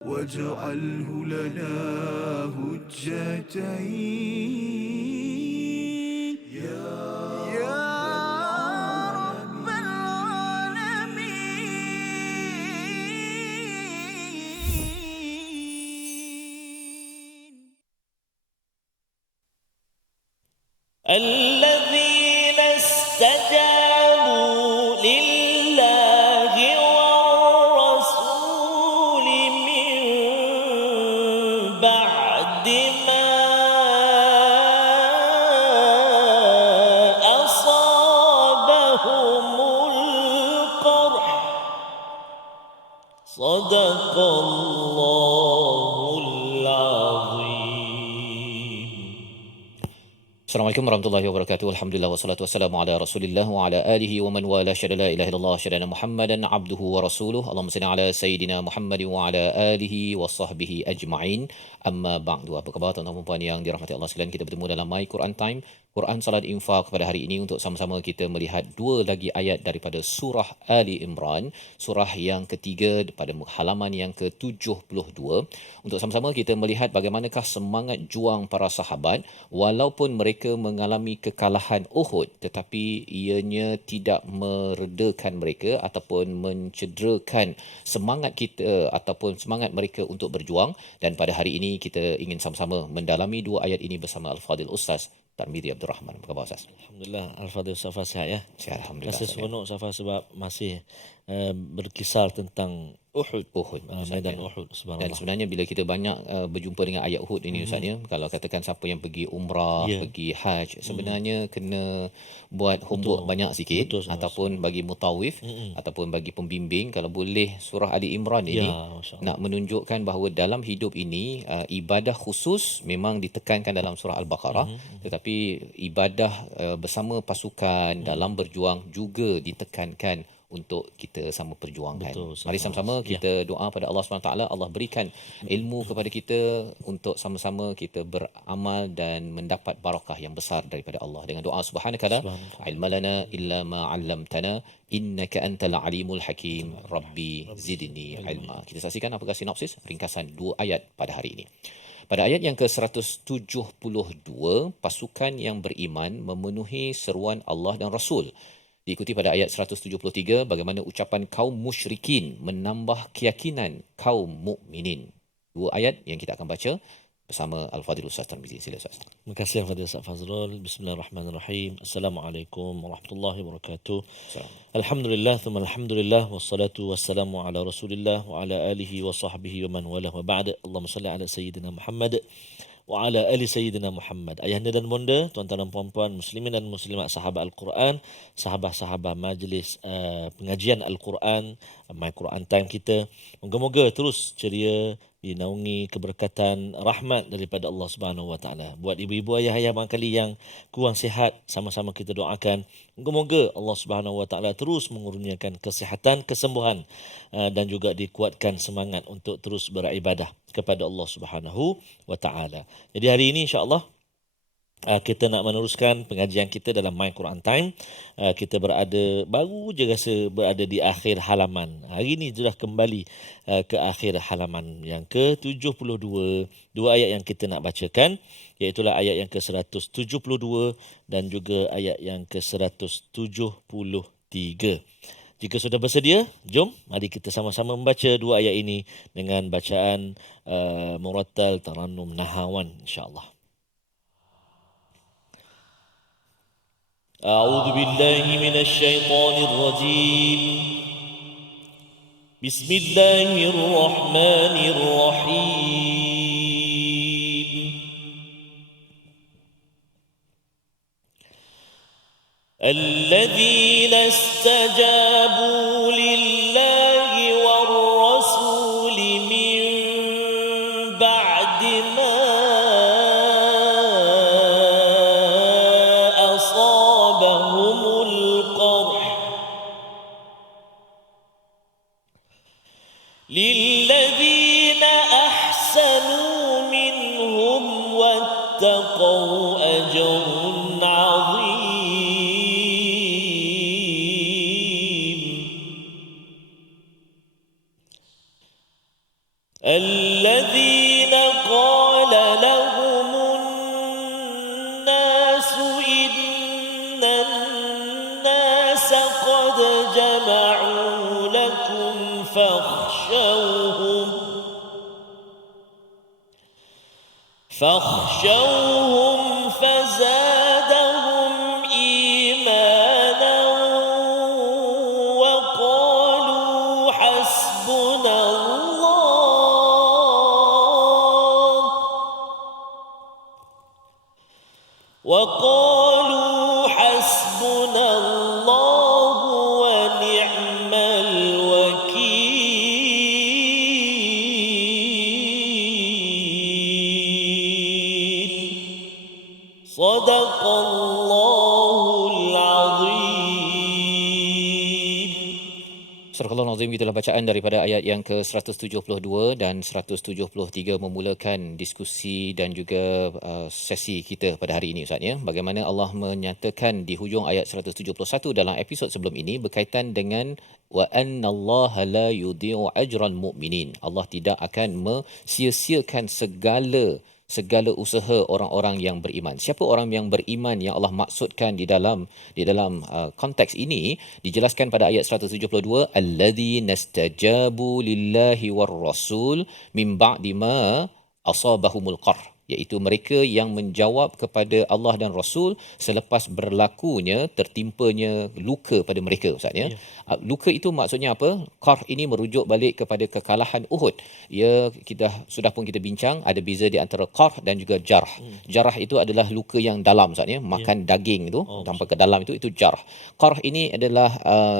واجعله لنا هجتين يا رب العالمين. الذين استجابوا لله والرسول من بعد ما أصابهم القرح صدق الله العظيم. Assalamualaikum warahmatullahi wabarakatuh. Alhamdulillah wassalatu wassalamu ala Rasulillah wa ala alihi wa man wala syada la ilaha illallah syada Muhammadan abduhu wa rasuluh. Allahumma salli ala sayidina Muhammad wa ala alihi wa sahbihi ajma'in. Amma ba'du. Apa khabar tuan-tuan dan puan yang dirahmati Allah sekalian? Kita bertemu dalam My Quran Time, Quran Salat Infak pada hari ini untuk sama-sama kita melihat dua lagi ayat daripada surah Ali Imran, surah yang ketiga pada halaman yang ke-72. Untuk sama-sama kita melihat bagaimanakah semangat juang para sahabat walaupun mereka mengalami kekalahan Uhud, tetapi ianya tidak meredakan mereka ataupun mencederakan semangat kita ataupun semangat mereka untuk berjuang. Dan pada hari ini kita ingin sama-sama mendalami dua ayat ini bersama Al-Fadhil Ustaz Tarmizi Abdul Rahman. Apa khabar Ustaz? Alhamdulillah, Al-Fadhil Safa sihat ya? Sihat, Alhamdulillah. Masih seronok Safa sebab masih berkisar tentang Uhud, medan Uhud, Dan subhanallah. sebenarnya bila kita banyak berjumpa dengan ayat Uhud ini Ustaz ya, kalau katakan siapa yang pergi umrah, pergi haj, sebenarnya kena buat homework banyak sikit. Betul, ataupun bagi mutawif ataupun bagi pembimbing, kalau boleh surah Ali Imran ini Masya-Allah. nak menunjukkan bahawa dalam hidup ini ibadah khusus memang ditekankan dalam surah Al-Baqarah, tetapi ibadah bersama pasukan dalam berjuang juga ditekankan untuk kita sama perjuangkan. Betul, Mari sama-sama kita doa pada Allah SWT, Allah berikan ilmu kepada kita untuk sama-sama kita beramal dan mendapat barakah yang besar daripada Allah dengan doa subhanakala ilma lana illa ma 'allamtana innaka antal alimul hakim rabbi zidni ilma. Kita saksikan apakah sinopsis ringkasan dua ayat pada hari ini. Pada ayat yang ke-172, pasukan yang beriman memenuhi seruan Allah dan Rasul. Diikuti pada ayat 173 bagaimana ucapan kaum musyrikin menambah keyakinan kaum mukminin. Dua ayat yang kita akan baca bersama Al-Fadhil Ustaz Tarmizi. Sila Ustaz. Terima kasih Al-Fadhil Ustaz Fazrul. Bismillahirrahmanirrahim. Assalamualaikum warahmatullahi wabarakatuh. Alhamdulillah, thumma alhamdulillah, wassalatu wassalamu ala Rasulillah wa ala alihi wa sahbihi wa man wala wa ba'da. Allahumma salli ala sayyidina Muhammad wa ala ali sayyidina Muhammad. Ayahanda dan bonda, tuan-tuan dan puan-puan, muslimin dan muslimat, sahabat Al-Quran, sahabat-sahabat majlis pengajian Al-Quran, My Quran Time kita. Moga-moga terus ceria, dinaungi keberkatan rahmat daripada Allah Subhanahu Wa Taala. Buat ibu-ibu, ayah-ayah barangkali yang kurang sihat, sama-sama kita doakan moga-moga Allah Subhanahu Wa Taala terus mengurniakan kesihatan, kesembuhan dan juga dikuatkan semangat untuk terus beribadah kepada Allah Subhanahu Wa Taala. Jadi hari ini insya-Allah kita nak meneruskan pengajian kita dalam My Quran Time. Kita baru je rasa berada di akhir halaman. Hari ini sudah kembali ke akhir halaman yang ke-72. Dua ayat yang kita nak bacakan, iaitulah ayat yang ke-172 dan juga ayat yang ke-173. Jika sudah bersedia, jom mari kita sama-sama membaca dua ayat ini dengan bacaan murattal tarannum nahawan insya-Allah. أعوذ بالله من الشيطان الرجيم. بسم الله الرحمن الرحيم. الذين استجابوا لله والرسول من بعد ما أصابهم القرح للذين أحسنوا منهم واتقوا أجر عظيم. الذين قال لهم الناس إن الناس قد جمعوا لكم فاخشوهم فزادهم إيمانا وقالوا حسبنا الله ونعم الوكيل صدق الله العظيم. Surah Al-Nazim, itulah bacaan daripada ayat yang ke-172 dan 173 memulakan diskusi dan juga sesi kita pada hari ini, Ustaz, ya. Bagaimana Allah menyatakan di hujung ayat 171 dalam episod sebelum ini berkaitan dengan wa annallaha la yudhi'u ajral mu'minin. Allah tidak akan sia-siakan segala usaha orang-orang yang beriman. Siapa orang yang beriman yang Allah maksudkan di dalam konteks ini dijelaskan pada ayat 172, alladzina istajabu lillahi war rasul min ba'di ma asabahumul qarh, iaitu mereka yang menjawab kepada Allah dan Rasul selepas berlakunya, tertimpanya luka pada mereka, Ustaz, ya. Luka itu maksudnya apa? Qarh ini merujuk balik kepada kekalahan Uhud. Ya, sudah pun kita bincang ada beza di antara qarh dan juga jarh. Jarh itu adalah luka yang dalam, Ustaz, ya. Makan daging itu sampai ke dalam itu jarh. Qarh ini adalah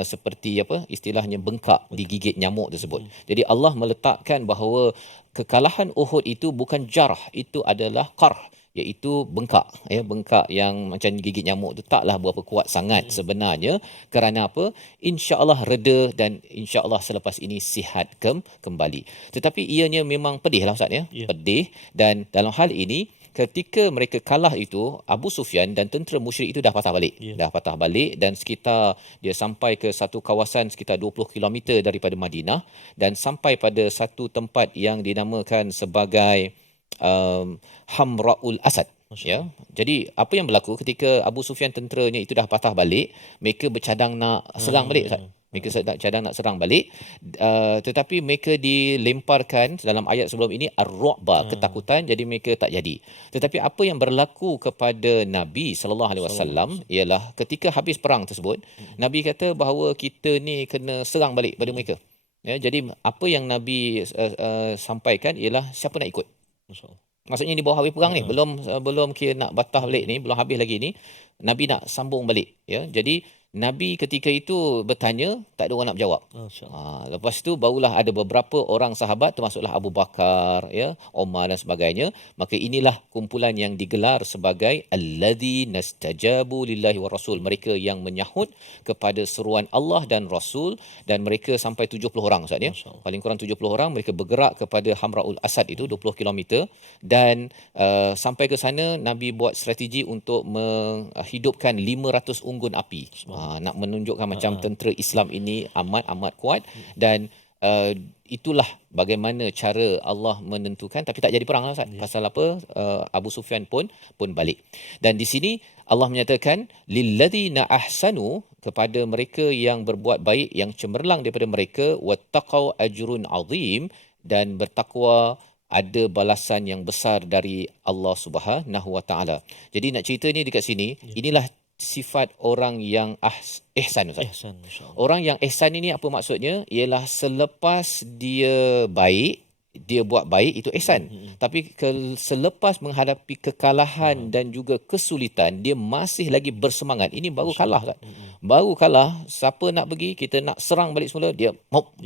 seperti apa? Istilahnya bengkak, digigit nyamuk tersebut. Jadi Allah meletakkan bahawa kekalahan Uhud itu bukan jarh, itu adalah qarh, iaitu bengkak, ya, bengkak yang macam gigit nyamuk itu taklah berapa kuat sangat sebenarnya. Kerana apa? Insya-Allah reda dan insya-Allah selepas ini sihat kembali. Tetapi ianya memang pedihlah, Ustaz, ya. Pedih, dan dalam hal ini ketika mereka kalah itu, Abu Sufyan dan tentera musyrik itu dah patah balik. Dah patah balik, dan sekitar dia sampai ke satu kawasan sekitar 20 km daripada Madinah dan sampai pada satu tempat yang dinamakan sebagai Hamra'ul Asad. Ya. Jadi apa yang berlaku ketika Abu Sufyan tenteranya itu dah patah balik, mereka bercadang nak serang balik, Ustaz. Mereka cadang nak serang balik, tetapi mereka dilemparkan dalam ayat sebelum ini ar-ru'ba, ketakutan, jadi mereka tak jadi. Tetapi apa yang berlaku kepada Nabi sallallahu alaihi wasallam ialah ketika habis perang tersebut, Nabi kata bahawa kita ni kena serang balik pada mereka. Ya, jadi apa yang Nabi sampaikan ialah siapa nak ikut. Maksudnya di bawah habis perang ni, belum kira nak batah balik ni, belum habis lagi ni, Nabi nak sambung balik, ya. Jadi Nabi ketika itu bertanya, tak ada orang nak berjawab. Lepas tu barulah ada beberapa orang sahabat, termasuklah Abu Bakar, ya, Umar dan sebagainya. Maka inilah kumpulan yang digelar sebagai alladzina istajabu lillahi war rasul, mereka yang menyahut kepada seruan Allah dan Rasul, dan mereka sampai 70 orang, Ustaz, ya. Paling kurang 70 orang, mereka bergerak kepada Hamra'ul Asad itu 20 km, dan sampai ke sana Nabi buat strategi untuk menghidupkan 500 unggun api. Nak menunjukkan macam tentera Islam ini amat kuat, dan itulah bagaimana cara Allah menentukan, tapi tak jadi perang lah, Ustaz. Pasal apa? Abu Sufyan pun balik. Dan di sini Allah menyatakan lilladzina ahsanu, kepada mereka yang berbuat baik, yang cemerlang daripada mereka, wattaqau ajrun azim, dan bertakwa ada balasan yang besar dari Allah Subhanahu Wa Taala. Jadi nak cerita ni dekat sini, inilah sifat orang yang ihsan, Ustaz. Orang yang ihsan ini apa maksudnya? Ialah selepas dia baik, dia buat baik, itu ihsan. Tapi selepas menghadapi kekalahan dan juga kesulitan, dia masih lagi bersemangat. Ini baru kalah, Ustaz. Baru kalah, siapa nak pergi, kita nak serang balik semula, dia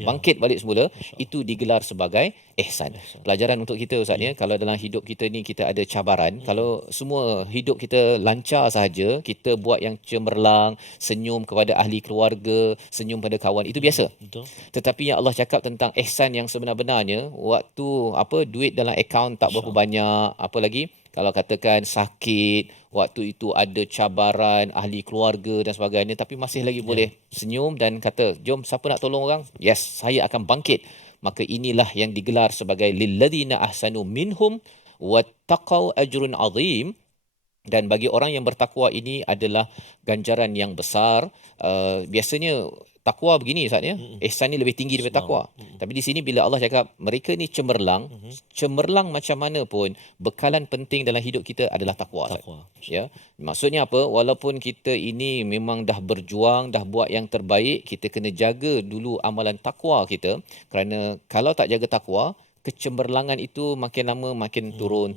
bangkit balik semula. Itu digelar sebagai ihsan. Pelajaran untuk kita, Ustaz, ya. Kalau dalam hidup kita ni kita ada cabaran, kalau semua hidup kita lancar sahaja, kita buat yang cemerlang, senyum kepada ahli keluarga, senyum pada kawan, itu biasa. Tetapi yang Allah cakap tentang ihsan yang sebenar-benarnya, waktu duit dalam akaun tak berapa banyak, apa lagi kalau katakan sakit, waktu itu ada cabaran ahli keluarga dan sebagainya, tapi masih lagi boleh senyum dan kata, jom siapa nak tolong orang, yes, saya akan bangkit maka inilah yang digelar sebagai lilladzina ahsanu minhum wattaqau ajrun azim. Dan bagi orang yang bertakwa ini adalah ganjaran yang besar. Biasanya takwa begini Ustaz ya. Ihsan ni lebih tinggi daripada takwa. Tapi di sini bila Allah cakap mereka ni cemerlang, cemerlang macam mana pun bekalan penting dalam hidup kita adalah takwa. Takwa. Ya. Maksudnya apa? Walaupun kita ini memang dah berjuang, dah buat yang terbaik, kita kena jaga dulu amalan takwa kita, kerana kalau tak jaga takwa, kecemerlangan itu makin lama makin turun.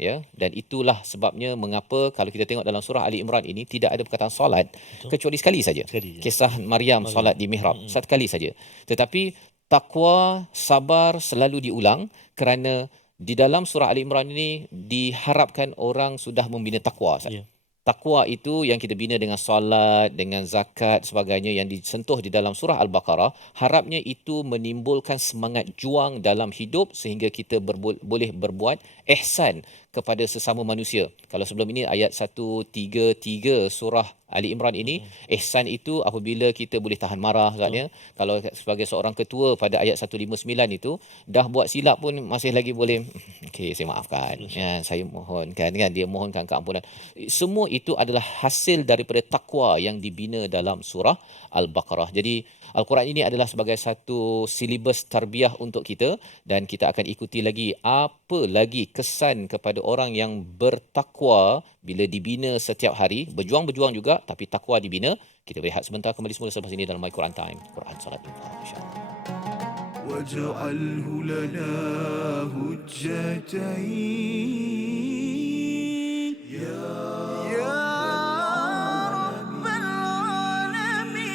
Ya, dan itulah sebabnya mengapa kalau kita tengok dalam surah Ali Imran ini tidak ada perkataan solat kecuali sekali saja. Kisah Maryam solat di mihrab satu kali saja. Tetapi takwa, sabar selalu diulang kerana di dalam surah Ali Imran ini diharapkan orang sudah membina takwa. Ya. Takwa itu yang kita bina dengan solat, dengan zakat sebagainya yang disentuh di dalam surah Al-Baqarah, harapnya itu menimbulkan semangat juang dalam hidup sehingga kita boleh berbuat ihsan kepada sesama manusia. Kalau sebelum ini ayat 133 surah Ali Imran ini, ihsan itu apabila kita boleh tahan marah katanya. Kalau sebagai seorang ketua pada ayat 159 itu dah buat silap pun masih lagi boleh okey saya maafkan. Ya, saya mohonkan kan dia mohonkan keampunan. Semua itu adalah hasil daripada takwa yang dibina dalam surah Al-Baqarah. Jadi Al-Quran ini adalah sebagai satu silibus tarbiyah untuk kita dan kita akan ikuti lagi apa lagi kesan kepada orang yang bertakwa bila dibina setiap hari, berjuang juga tapi takwa dibina. Kita berehat sebentar, kembali semula selepas ini dalam My Quran Time, Quran Salat Infaq, insya-Allah. واجعله لنا هجتين يا رب العالمين.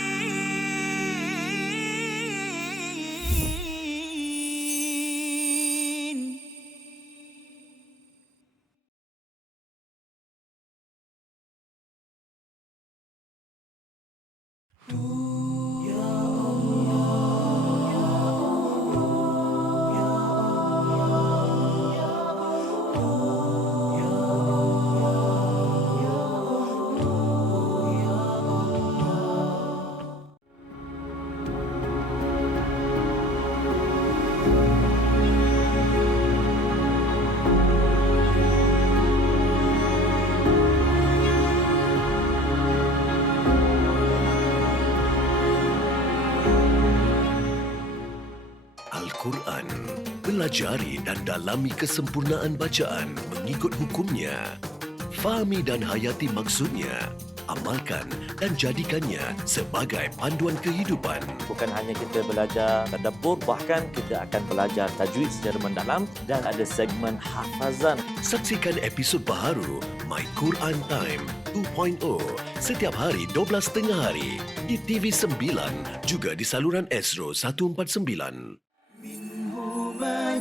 Al-Quran. Pelajari dan dalami kesempurnaan bacaan mengikut hukumnya. Fahami dan hayati maksudnya. Amalkan dan jadikannya sebagai panduan kehidupan. Bukan hanya kita belajar tadabbur, bahkan kita akan belajar tajwid secara mendalam dan ada segmen hafazan. Saksikan episod baharu My Quran Time 2.0 setiap hari 12.30 hari di TV9 juga di saluran Astro 149.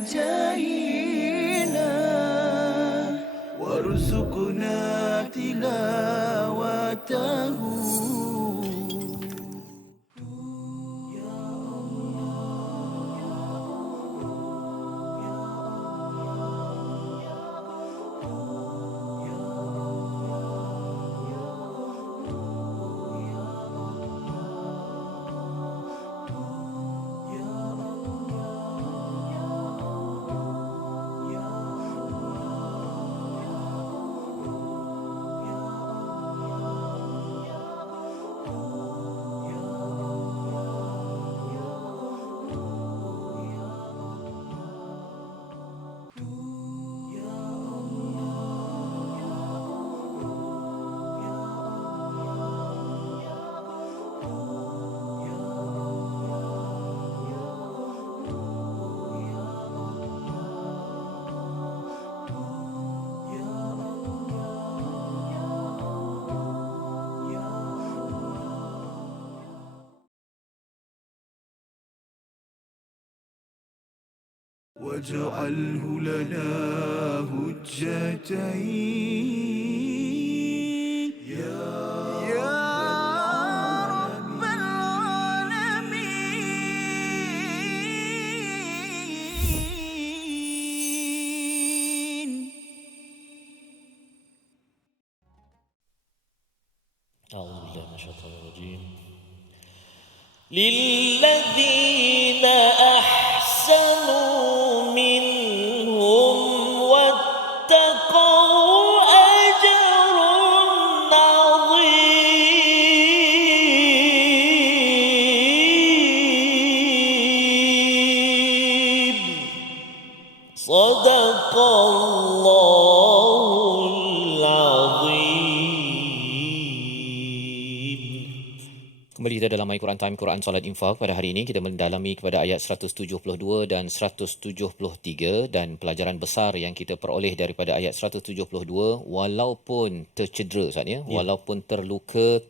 مجاهينا وارزقنا تلاوته. واجعله لنا هجتين يا رب العالمين. أعوذ بالله من الشيطان الرجيم. للذين أحسنوا Sadaqallahul Azim. Kembali kita dalam My Quran Time, Quran Salat Infak. Pada hari ini kita mendalami kepada ayat 172 dan 173, dan pelajaran besar yang kita peroleh daripada ayat 172, walaupun tercedera Ustaz ya, walaupun terluka,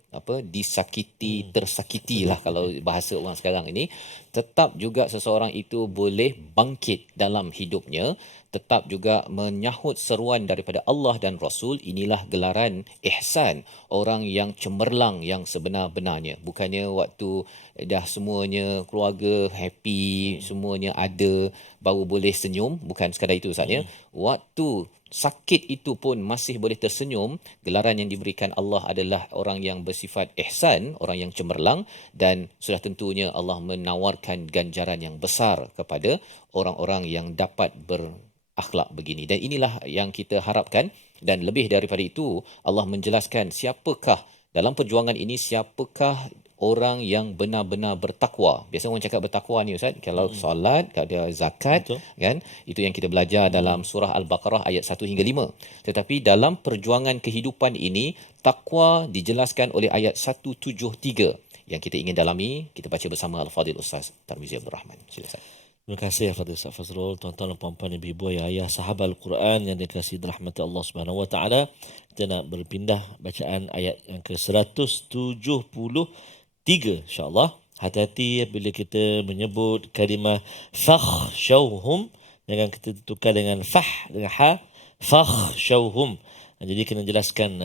disakiti, tersakitilah kalau bahasa orang sekarang ini, tetap juga seseorang itu boleh bangkit dalam hidupnya, tetap juga menyahut seruan daripada Allah dan Rasul. Inilah gelaran ihsan, orang yang cemerlang yang sebenar-benarnya. Bukannya waktu dah semuanya keluarga happy, semuanya ada, baru boleh senyum. Bukan sekadar itu Ustaz ya. Waktu sakit itu pun masih boleh tersenyum. Gelaran yang diberikan Allah adalah orang yang bersifat ihsan, orang yang cemerlang, dan sudah tentunya Allah menawarkan ganjaran yang besar kepada orang-orang yang dapat berakhlak begini. Dan inilah yang kita harapkan. Dan lebih daripada itu, Allah menjelaskan siapakah dalam perjuangan ini, siapakah orang yang benar-benar bertakwa. Biasa orang cakap bertakwa ni Ustaz, kalau solat, kalau ada zakat, kan? Itu yang kita belajar dalam surah Al-Baqarah ayat 1 hingga 5. Tetapi dalam perjuangan kehidupan ini, takwa dijelaskan oleh ayat 173 yang kita ingin dalami. Kita baca bersama Al-Fadhil Ustaz Tarmizi Abdul Rahman. Sila Ustaz. Terima kasih Fadil Ustaz Fazrul, tuan-tuan dan puan-puan, ibu-ibu, ayah sahabat Al-Quran yang dikasihi rahmat Allah Subhanahu Wa Taala. Kita nak berpindah bacaan ayat yang ke-173 insya-Allah. Hati-hati bila kita menyebut kalimah fakhshawhum, jangan kita tukar dengan fah dengan ha, fakhshawhum. Jadi kena jelaskan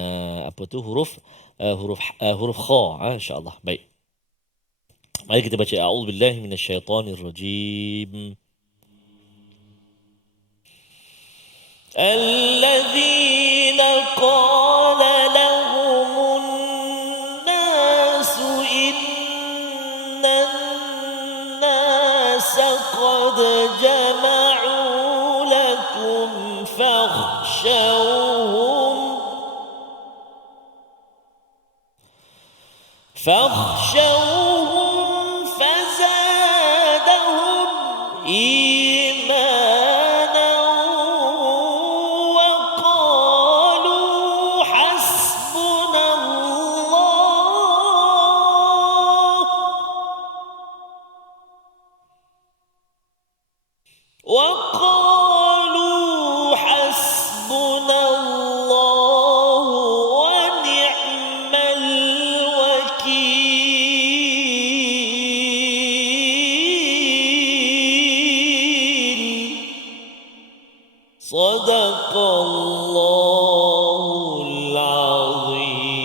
huruf kha insya-Allah. Baik. Mari kita baca a'udzubillahi minasyaitonirrajim. Alladzina qala lahumun nasu innan nasa qad jama'u lakum fakhshawhum فزادهم إيمانا وقالوا حسبنا الله ونعم الوكيل. صدق الله العظيم.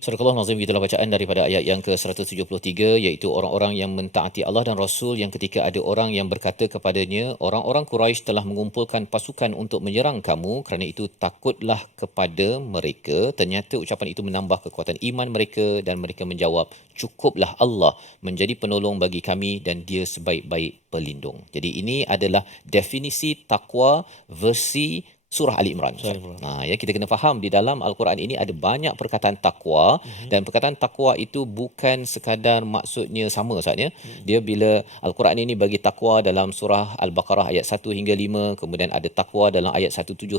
Surah Nazim, itulah bacaan daripada ayat yang ke-173, iaitu orang-orang yang mentaati Allah dan Rasul, yang ketika ada orang yang berkata kepadanya, orang-orang Quraisy telah mengumpulkan pasukan untuk menyerang kamu, kerana itu takutlah kepada mereka. Ternyata ucapan itu menambah kekuatan iman mereka, dan mereka menjawab, cukuplah Allah menjadi penolong bagi kami, dan Dia sebaik-baik pelindung. Jadi ini adalah definisi takwa versi Surah Ali Imran. Ya, kita kena faham di dalam Al-Quran ini ada banyak perkataan takwa, dan perkataan takwa itu bukan sekadar maksudnya sama Ustaz ya. Dia bila Al-Quran ini bagi takwa dalam surah Al-Baqarah ayat 1 hingga 5, kemudian ada takwa dalam ayat 177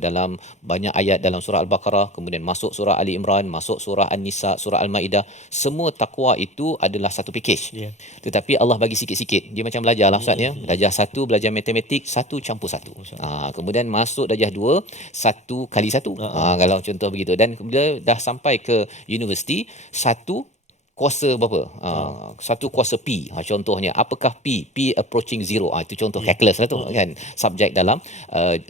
dalam banyak ayat dalam surah Al-Baqarah, kemudian masuk surah Ali Imran, masuk surah An-Nisa, surah Al-Maidah, semua takwa itu adalah satu package. Tetapi Allah bagi sikit-sikit. Dia macam belajar lah Ustaz ya. Belajar satu, belajar matematik, satu campur satu. Kemudian masuk darjah 2, 1 kali 1. Kalau contoh begitu. Dan bila dah sampai ke universiti, 1 kuasa berapa? 1 kuasa P. Contohnya, apakah P? P approaching 0. Itu contoh calculus lah tu kan. Subjek dalam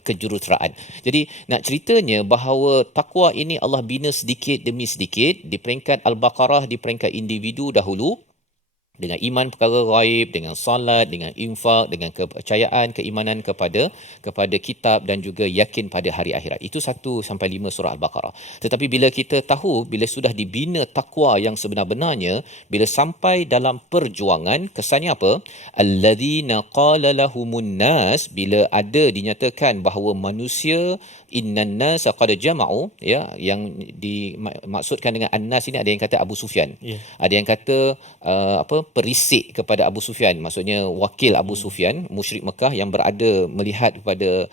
kejuruteraan. Jadi nak ceritanya bahawa takwa ini Allah bina sedikit demi sedikit di peringkat Al-Baqarah, di peringkat individu dahulu, dengan iman perkara ghaib, dengan salat, dengan infak, dengan kepercayaan, keimanan kepada kitab, dan juga yakin pada hari akhirat. Itu 1 sampai 5 surah Al-Baqarah. Tetapi bila kita tahu, bila sudah dibina takwa yang sebenar-benarnya, bila sampai dalam perjuangan, kesannya apa? Alladzina qala lahumun nas, bila ada dinyatakan bahawa manusia, innan nas qad jama'u, ya, yang dimaksudkan dengan an-nas ini, ada yang kata Abu Sufyan. Ada yang kata perisik kepada Abu Sufyan, maksudnya wakil Abu Sufyan, musyrik Mekah yang berada melihat kepada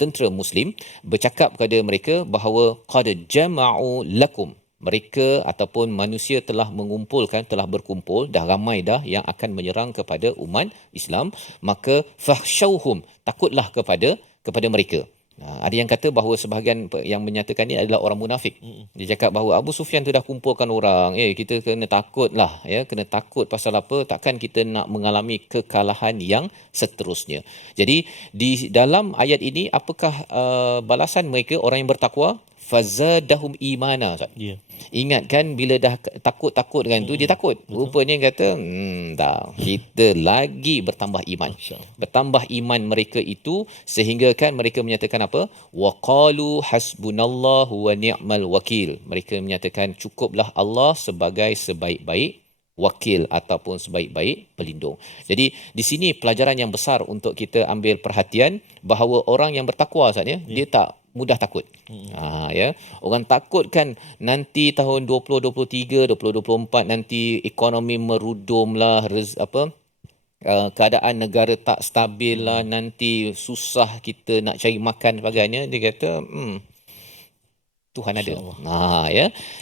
tentera Muslim, bercakap kepada mereka bahawa qad jama'u lakum, mereka ataupun manusia telah mengumpulkan, telah berkumpul, dah ramai dah yang akan menyerang kepada umat Islam, maka fakhshawhum, takutlah kepada mereka. Ada yang kata bahawa sebahagian yang menyatakan ini adalah orang munafik. Dia cakap bahawa Abu Sufyan tu dah kumpulkan orang, kita kena takutlah, kena takut pasal apa? Takkan kita nak mengalami kekalahan yang seterusnya. Jadi di dalam ayat ini apakah balasan mereka orang yang bertakwa? Fazadahum imana. Ya. Ingat kan bila dah takut-takut dengan tu dia takut. Rupanya kata tak, kita lagi bertambah iman. Bertambah iman mereka itu sehingga kan mereka menyatakan apa? Waqalu hasbunallahu wa ni'mal wakil. Mereka menyatakan cukuplah Allah sebagai sebaik-baik wakil ataupun sebaik-baik pelindung. Jadi di sini pelajaran yang besar untuk kita ambil perhatian bahawa orang yang bertakwa saatnya dia tak mudah takut. Orang takut kan nanti tahun 2023, 2024 nanti ekonomi merudum lah, keadaan negara tak stabil lah, nanti susah kita nak cari makan sebagainya. Dia kata Tuhan ada.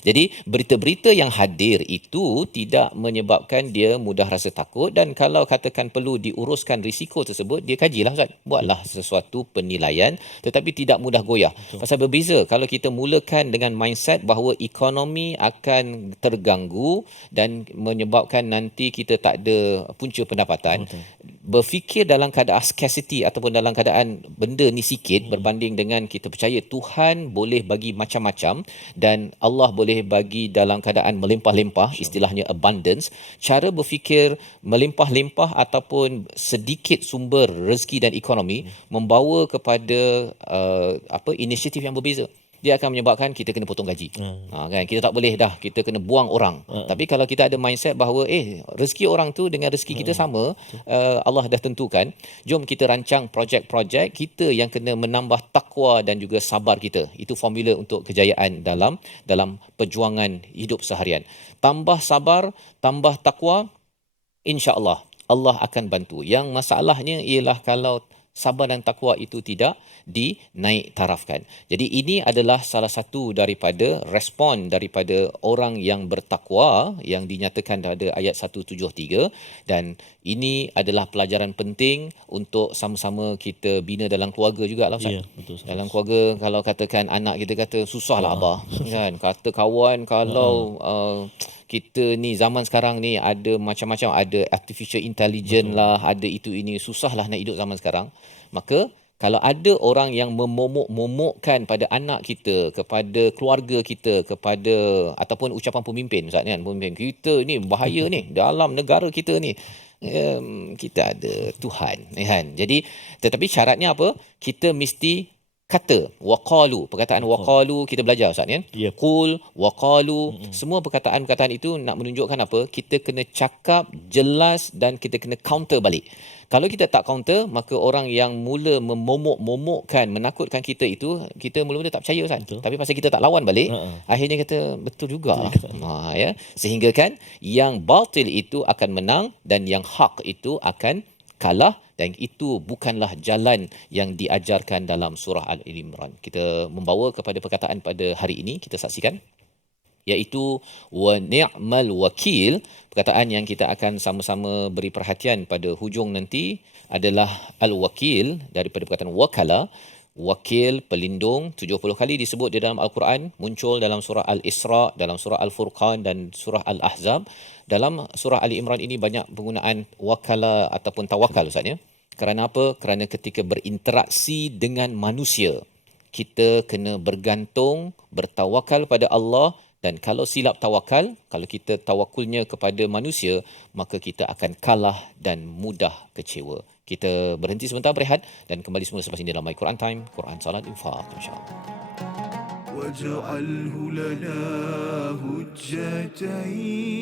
Jadi berita-berita yang hadir itu tidak menyebabkan dia mudah rasa takut, dan kalau katakan perlu diuruskan risiko tersebut, dia kajilah Ustaz. Buatlah sesuatu penilaian tetapi tidak mudah goyah. Pasal berbeza kalau kita mulakan dengan mindset bahawa ekonomi akan terganggu dan menyebabkan nanti kita tak ada punca pendapatan. Berfikir dalam keadaan scarcity ataupun dalam keadaan benda ni sikit berbanding dengan kita percaya Tuhan boleh bagi macam-macam dan Allah boleh bagi dalam keadaan melimpah-limpah, istilahnya abundance. Cara berfikir melimpah-limpah ataupun sedikit sumber rezeki dan ekonomi membawa kepada inisiatif yang berbeza. Dia akan menyebabkan kita kena potong gaji. Kan, kita tak boleh dah, kita kena buang orang. Tapi kalau kita ada mindset bahawa rezeki orang tu dengan rezeki kita sama, Allah dah tentukan, jom kita rancang projek-projek kita yang kena menambah takwa dan juga sabar kita. Itu formula untuk kejayaan dalam perjuangan hidup seharian. Tambah sabar, tambah takwa, insya-Allah Allah akan bantu. Yang masalahnya ialah kalau sabar dan takwa itu tidak dinaik tarafkan. Jadi ini adalah salah satu daripada respon daripada orang yang bertakwa yang dinyatakan pada ayat 173, dan ini adalah pelajaran penting untuk sama-sama kita bina dalam keluarga jugalah Ustaz. Ya, betul. Dalam keluarga kalau katakan anak kita kata susahlah abah kan, kata kawan kalau kita ni zaman sekarang ni ada macam-macam, ada artificial intelligence lah, ada itu ini, susahlah nak hidup zaman sekarang. Maka kalau ada orang yang memomok-momokkan pada anak kita, kepada keluarga kita, kepada ataupun ucapan pemimpin Ustaz kan, pemimpin kita ni bahaya ni dalam negara kita ni, kita ada Tuhan kan. Jadi tetapi syaratnya apa? Kita mesti kata waqalu, perkataan waqalu kita belajar Ustaz kan. Qul waqalu, semua perkataan-perkataan itu nak menunjukkan apa? Kita kena cakap jelas dan kita kena counter balik. Kalau kita tak counter, maka orang yang mula memomok-momokkan, menakutkan kita itu, kita mula-mula tak percaya Ustaz. Tapi pasal kita tak lawan balik, akhirnya kata betul juga. Sehingga kan yang batil itu akan menang dan yang hak itu akan kalah, dan itu bukanlah jalan yang diajarkan dalam surah Al-Imran. Kita membawa kepada perkataan pada hari ini, kita saksikan, iaitu wa ni'mal wakil. Perkataan yang kita akan sama-sama beri perhatian pada hujung nanti adalah al-wakil, daripada perkataan wakala, wakil, pelindung. 70 kali disebut di dalam Al-Quran, muncul dalam surah Al-Isra, dalam surah Al-Furqan dan surah Al-Ahzab. Dalam surah Ali Imran ini banyak penggunaan wakala ataupun tawakal Ustaz ya. Kerana apa? Kerana ketika berinteraksi dengan manusia, kita kena bergantung, bertawakal pada Allah. Dan kalau silap tawakal, kalau kita tawakulnya kepada manusia, maka kita akan kalah dan mudah kecewa. Kita berhenti sebentar berehat dan kembali semula selepas ini dalam My Quran Time, Quran Salat Infaq, insya-Allah. وَاجْعَلْهُ لَنَا هُجَّتَيْنِ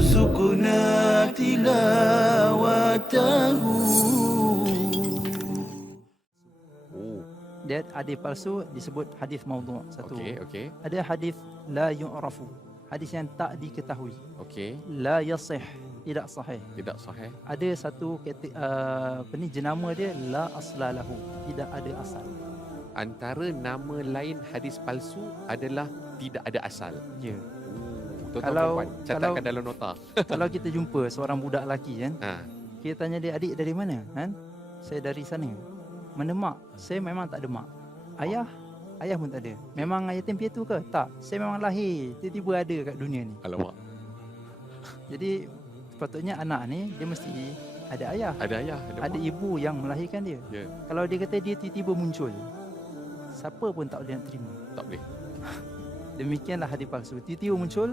وارزقنا تلاوته. Dia hadis palsu disebut hadis maudhu'. Satu. Okey. Ada hadis la yu'rafu. Hadis yang tak diketahui. Okey. La yasih, tidak sahih. Tidak sahih. Ada satu jenama dia la aslalahu, tidak ada asal. Antara nama lain hadis palsu adalah tidak ada asal. Ya. Tuan-tuan Kalau- puan, catatkan dalam nota. Kalau kita jumpa seorang budak lelaki kan, Ha. kita tanya dia, adik dari mana? Kan? Saya dari sana. Mana mak? Saya memang tak ada mak. Ayah? Ayah pun tak ada. Memang yatim piatu ke? Tak. Saya memang lahir, tiba-tiba ada kat dunia ni. Alamak. Jadi sepatutnya anak ni dia mesti ada ayah, Ada ayah, ada mak. ibu yang melahirkan dia. Ya, Kalau dia kata dia tiba-tiba muncul, siapa pun tak boleh nak terima. tak boleh. Demikianlah hadis palsu. Tiba-tiba muncul,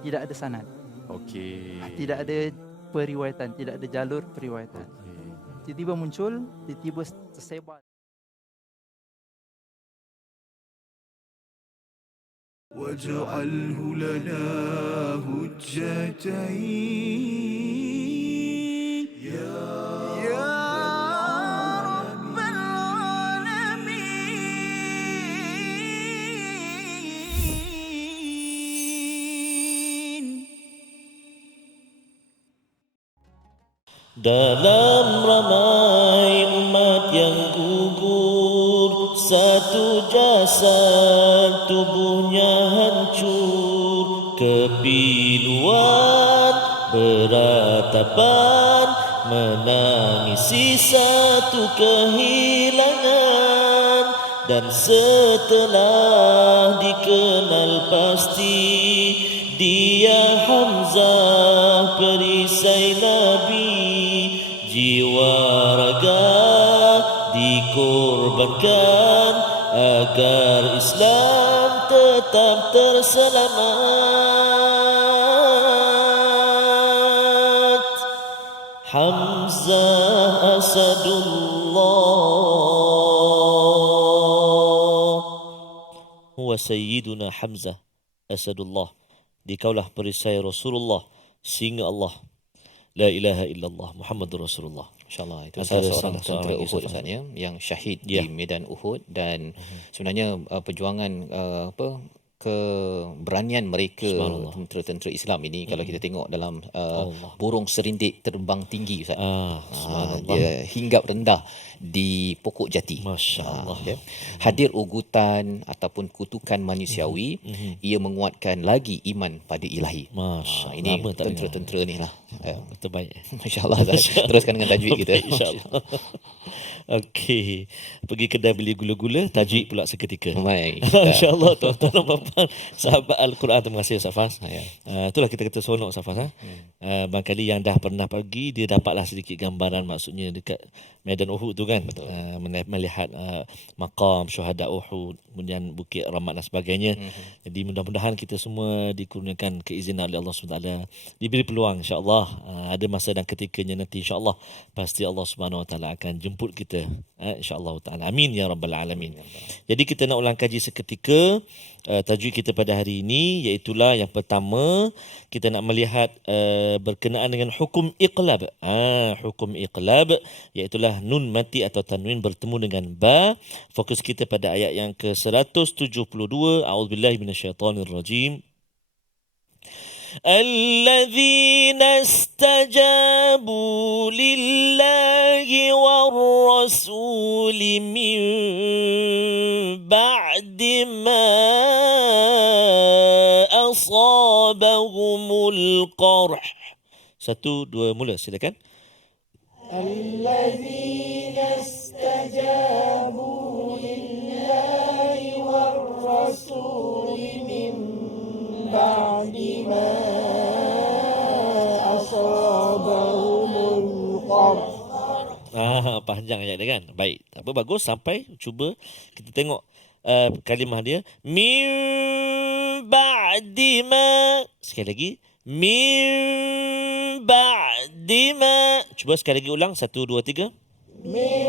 tidak ada sanad, Okey. tidak ada periwayatan, tidak ada jalur periwayatan. Okey. Tiba-tiba muncul, tiba-tiba tersebar. واجعله لنا هجتين يا رب العالمين. Dalam ramai umat yang gugur, satu jasad tubuhnya hancur, kepiluan beratapan, menangisi satu kehilangan. Dan setelah dikenal pasti, dia Hamzah perisai Nabi, jiwa raga dikorbankan agar Islam tetap terselamat. Hamzah Asadullah, huwa sayyiduna Hamzah Asadullah. Dikaulah perisai Rasulullah, singa Allah. La ilaha illallah Muhammadur Rasulullah. InsyaAllah itu Antara salah seorang seorang tentera lagi Uhud Safwan. Ustaz ya, yang syahid Ya. di medan Uhud. Dan sebenarnya perjuangan keberanian mereka Subhanallah. tentera-tentera Islam ini, kalau kita tengok dalam Allah. burung serindik terbang tinggi Ustaz. Subhanallah. Dia hinggap rendah di pokok jati. Masya Allah. Ya. Hadir ugutan ataupun kutukan manusiawi, ia menguatkan lagi iman pada ilahi. Masya Ini Lama tak dengar. tentera-tentera ni lah. Terbaik. InsyaAllah Ustaz. Teruskan dengan tajwid kita. InsyaAllah. Okey. Pergi kedai beli gula-gula, tajwid pula seketika. Baik. InsyaAllah tuan-tuan dan puan-puan sahabat Al-Quran, terima kasih Ustaz Faz. Ya. Itulah kita kata seronok Ustaz Faz. Barangkali yang dah pernah pergi, dia dapatlah sedikit gambaran, maksudnya dekat medan Uhud tu kan. Melihat maqam syuhada Uhud, kemudian bukit Ramat dan sebagainya. Jadi mudah-mudahan kita semua dikurniakan keizinan oleh Allah SWT, diberi peluang insya-Allah. Ada masa dan ketikanya nanti insya-Allah pasti Allah Subhanahu Wa Taala akan jemput kita, insya-Allah taala. Amin ya rabbal alamin. Jadi kita nak ulang kaji seketika tajwid kita pada hari ini, iaitulah yang pertama kita nak melihat berkenaan dengan hukum iqlab. Hukum iqlab iaitulah nun mati atau tanwin bertemu dengan ba. Fokus kita pada ayat yang ke-172. A'udzubillahi minasyaitonirrajim. الذين استجابوا لله والرسول من بعد ما أصابهم القرح. Satu, dua, mula silakan. الذين استجابوا لله والرسول من بعد ما أصابهم القرح. Panjang ayat dia kan. Baik, tak apa, bagus. Sampai cuba kita tengok kalimah dia. Min ba'di ma. Sekali lagi. Min ba'di ma. Cuba sekali lagi ulang. 1, 2, 3. من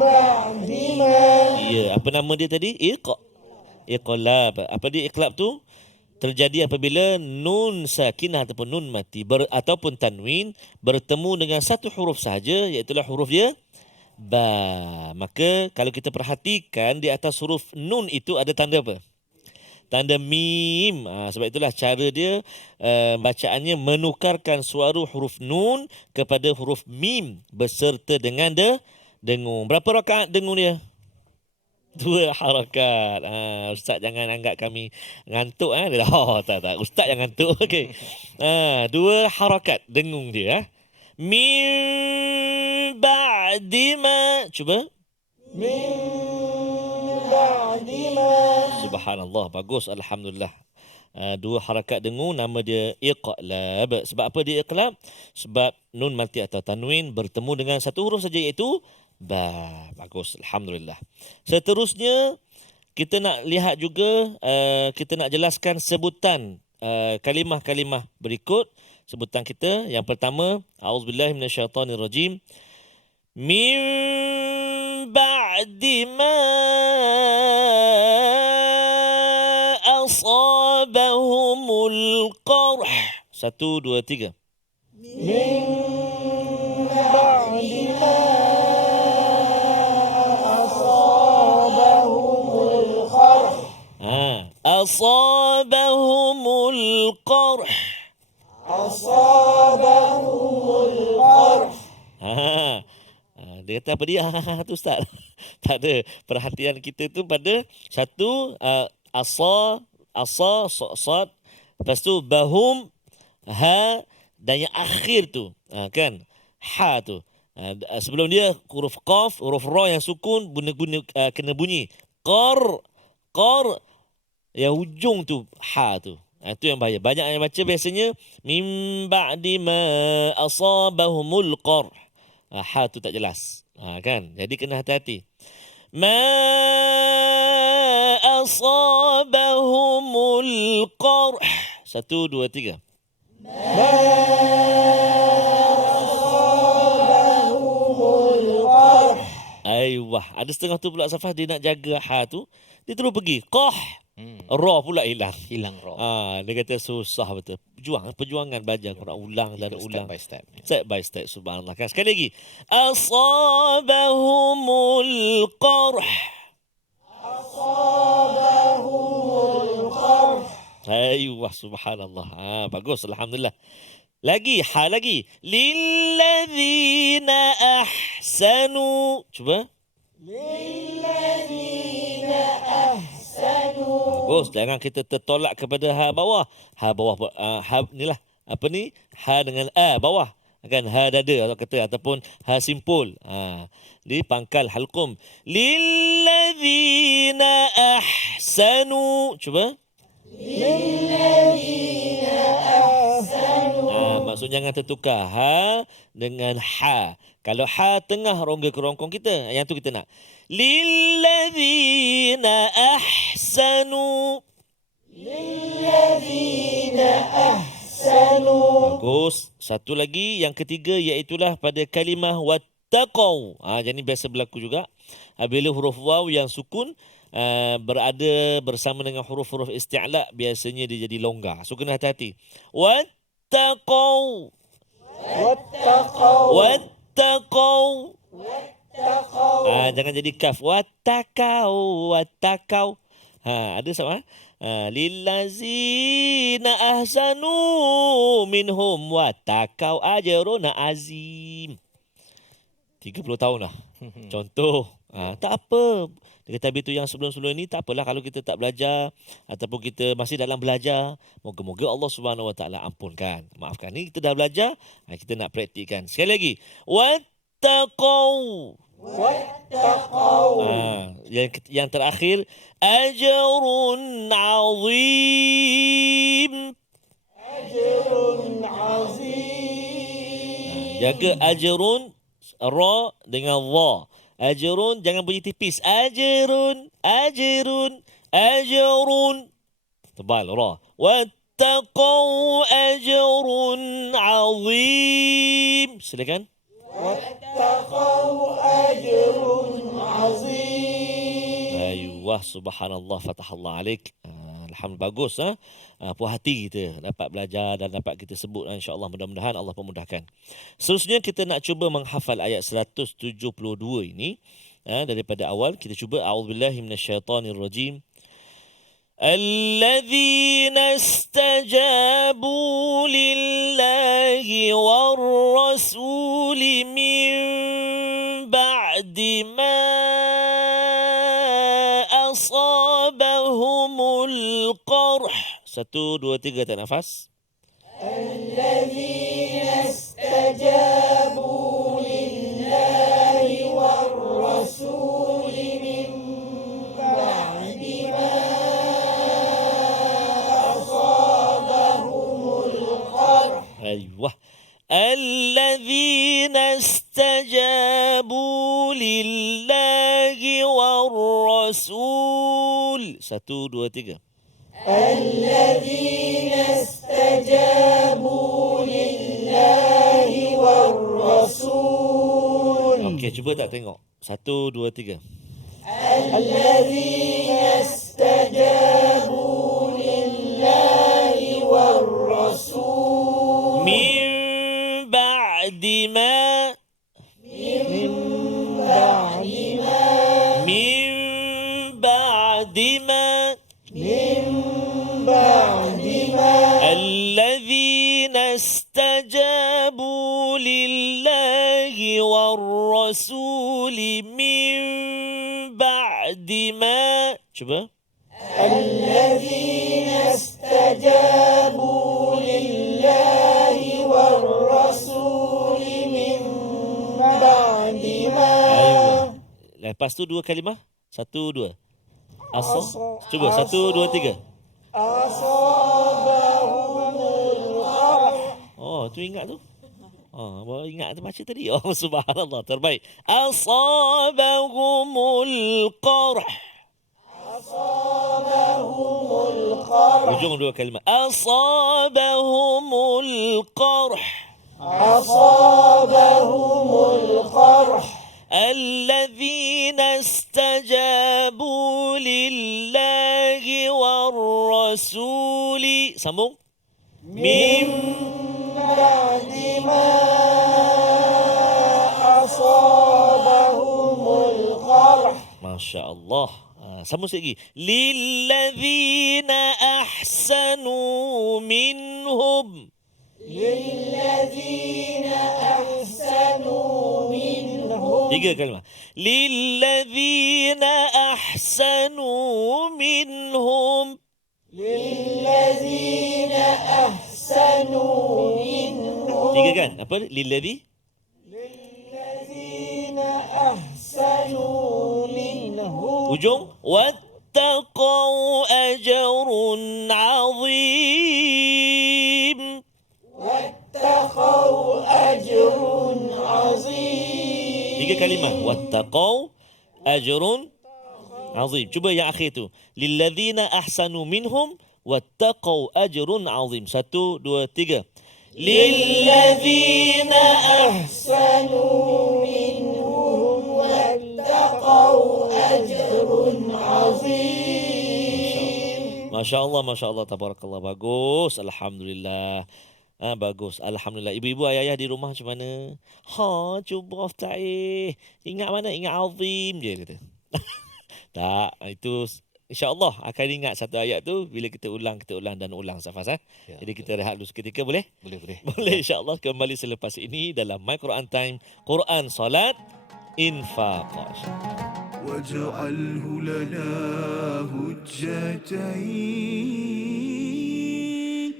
بعد ما Ya, apa nama dia tadi? Iqlab. Apa dia iqlab tu? terjadi apabila nun sakinah ataupun nun mati ataupun tanwin bertemu dengan satu huruf sahaja, iaitu huruf dia ba. Maka kalau kita perhatikan di atas huruf nun itu ada tanda apa? Tanda mim. Sebab itulah cara dia bacaannya menukarkan suara huruf nun kepada huruf mim beserta dengan dengung. Berapa rakaat dengung dia? 2 harakat. Ustaz jangan anggap kami ngantuk. Tak. Ustaz yang ngantuk. Okey. 2 harakat dengung dia. Min ba'di ma. Cuba. Min ba'di ma. Subhanallah, bagus, alhamdulillah. 2 harakat dengung, nama dia iqlab. Sebab apa dia iqlab? Sebab nun mati atau tanwin bertemu dengan satu huruf saja, iaitu ba. Bagus, alhamdulillah. Seterusnya kita nak lihat juga, kita nak jelaskan sebutan kalimah-kalimah berikut. Sebutan kita yang pertama, auzubillahi minasyaitonirrajim. Min ba'di ma asabahumul qarh. 1, 2, 3. Min ba'di ma asabahumul qarh. Asabahumul qarh. Asabahumul qarh. Dia kata apa dia? Tu Ustaz. Tak ada. Perhatian kita tu pada satu asa, sad, lepas tu bahum, ha, dan yang akhir tu kan, ha tu. Sebelum dia huruf qaf, huruf ra yang sukun kena bunyi. Qar, yang hujung tu ha tu. Itu yang bahaya. Banyak yang baca biasanya min ba'di ma asabahumul qarh. Ha tu tak jelas. Kan? Jadi kena hati-hati. Ma asabahumul qarh. 1, 2, 3. Ma asabahumul qarh. Aiyah. Ada setengah tu pula Safas dia nak jaga ha tu. Dia terus pergi. Qah. Ra pula hilang. Hilang ra. Dia kata susah betul. Perjuangan belajar Quran ulang dan ulang. Step by step. Subhanallah. Kan? Sekali lagi. Asabahumul qarh. Asabahumul qarh. Aiyah, subhanallah. Bagus, alhamdulillah. Lagi, ha lagi. Lilladzina ahsanu. Cuba. Lilladzina ahsanu. Bagus, jangan kita tertolak kepada ha bawah. Ha bawah, ha inilah, apa ni? Ha dengan a bawah. Kan, ha dada atau kata, ataupun ha simpul. Di pangkal halqum. Lilladzina ahsanu. Cuba. Lilladzina ahsanu. Maksudnya jangan tertukar ha dengan ha. Kalau ha tengah rongga kerongkong kita, yang tu kita nak. Lilladzina ahsanu. Lilladzina ahsanu. Bagus. Satu lagi, yang ketiga, iaitulah pada kalimah wattaqau. Jadi biasa berlaku juga. Bila huruf waw yang sukun berada bersama dengan huruf-huruf isti'la, biasanya dia jadi longgar. So kena hati-hati. Wattaqau. Wattaqau. Wattaqau. Wattaqau. Jangan jadi kaf. Wattaqau. Wattaqau. Ada sama? Lillazina ahsanu minhum wattaqau ajrun azim. 30 tahun dah. Contoh. Tak apa. Dia kata habis tu yang sebelum-sebelum ni tak apalah kalau kita tak belajar ataupun kita masih dalam belajar. Moga-moga Allah Subhanahu Wa Taala ampunkan. Maafkan, ni kita dah belajar, kita nak praktikkan. Sekali lagi. Wattaqau. Wattaqau. Yang terakhir, ajrun azim. Ajrun azim. Jaga ajrun, ra dengan dha. Ajrun jangan bunyi tipis. Ajrun, ajrun, ajrun. Tebal ra. Wattaqau ajrun azim. Silakan. Wattaqau ajrun azim. Ayuh, subhanallah, fatahallah alaik. Alhamdulillah, bagus. Puas hati kita dapat belajar dan dapat kita sebut, insya-Allah. Mudah-mudahan Allah pemudahkan. Seterusnya kita nak cuba menghafal ayat 172 ini. Daripada awal kita cuba. A'udzubillahi minasyaitonirrajim. الذين استجابوا لله والرسول من بعد ما أصابهم القرح. 1, 2, 3 tak nafas. الذين استجابوا لله والرسول من بعد ما أصابهم القرح. أيوة. الذين استجابوا لله والرسول. 1, 2, 3. الذين استجابوا لله والرسول. Okey, cuba tak tengok. 1, 2, 3. الذين استجابوا لله والرسول من بعد ما من بعد ما من بعد ما من بعد ما الذين استجابوا لله والرسول من بعد ما. Cuba. الذين استجابوا لله والرسول من بعد ما. Ayuh. Lepas tu 2 kalimah. 1, 2. Cuba 1, 2, 3. أصابهم القرح. Oh, tu ingat tu. Baru ingat tu baca tadi. Oh, subhanallah, terbaik. Asabahumul qarh. أصابهم القرح. Ujung 2 kalimah. Asabahumul qarh. أصابهم القرح. الذين استجابوا لله والرسول. Sambung. من بعد ما أصابهم القرح. Masya Allah. Sambung sikit lagi. للذين أحسنوا منهم. للذين أحسنوا منهم. 3 kalimah. للذين أحسنوا منهم. للذين أحسنوا منهم. 3 kan? Apa? للذي. للذين أحسنوا منهم. Ujung. واتقوا أجر عظيم. واتقوا أجر عظيم. 3 kalimah. واتقوا أجر عظيم. Cuba yang akhir tu. للذين أحسنوا منهم واتقوا أجر عظيم. 1, 2, 3. للذين أحسنوا منهم واتقوا أجر عظيم. Masya Allah, Masya Allah, tabarakallah. Bagus, Alhamdulillah. Bagus, Alhamdulillah. Ibu-ibu, ayah-ayah di rumah macam mana? Cuba Ustaz ingat mana? Ingat azim je kata. Tak, itu insya-Allah akan ingat satu ayat tu bila kita ulang dan ulang, Safas. Ya, Jadi kita rehat dulu seketika, boleh? Boleh. Boleh, insya-Allah. Kembali selepas ini dalam My Quran Time, Quran, Salat, Infaq. واجعله لنا هجتين